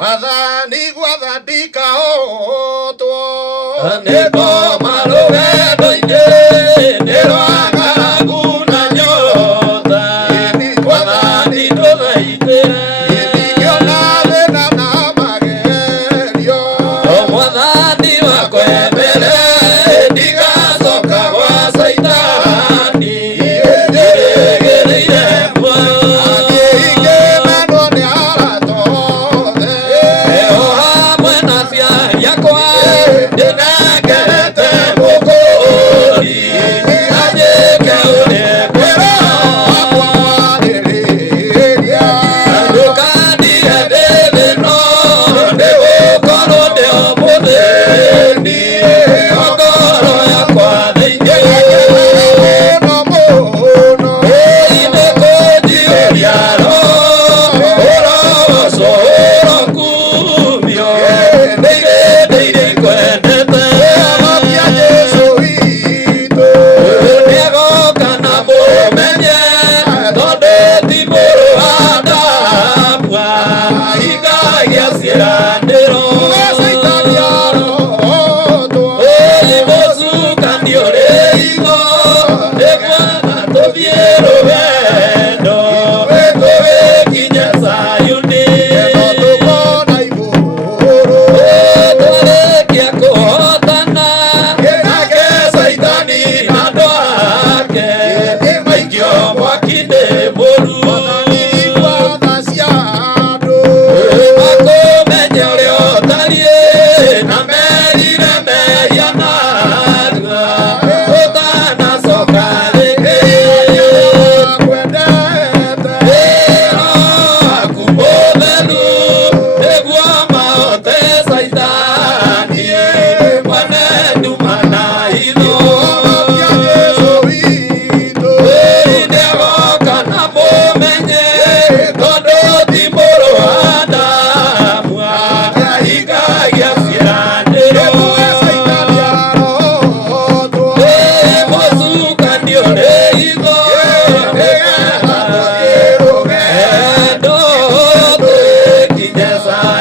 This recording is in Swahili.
wathani gwathandika otwo nĩko marũgendo-inĩ nĩ rwagagu na nyota wathani tũthaitĩre ingĩona thĩna na magerio mwathani wakwa mbere ndigacoka gwa Saitani njĩrĩgĩrĩire muoyo ingĩmenwo nĩ arata othe o hamwe na ciari akwa ndĩnengerete mũkũri anjĩke ũrĩa kwĩra ndũkandige ndĩ thĩno nĩgũkorwo ndĩ o mũthĩni o ngoro yakwa thĩinĩ nĩ kũnjiũria ũroco ũrokumio ndĩirĩ kwendete nĩagoka na mũmenye tondũ ti mũrũ wa ndambua hingagia ciĩranĩro mũcukanio rĩ igo nĩguo na tũthiĩ rũgendo tũgĩkinye Sayuni tũrĩkia kũhotana nake Saitani na andũ ake maikio mwaki-inĩ mũru makũmenye ũrĩa ũtariĩ na merire mehia narua ũtanacoka rĩngĩ wĩra waku mũtheru nĩguo mahote Saitani mwene nduma na hitho nĩagoka na mũmenye tondũ ti mũrũ wa ndambua hingagia ciĩranĩro mũcukanio rĩ hitho nĩgetha rũgendo tũgĩkinye Sayuni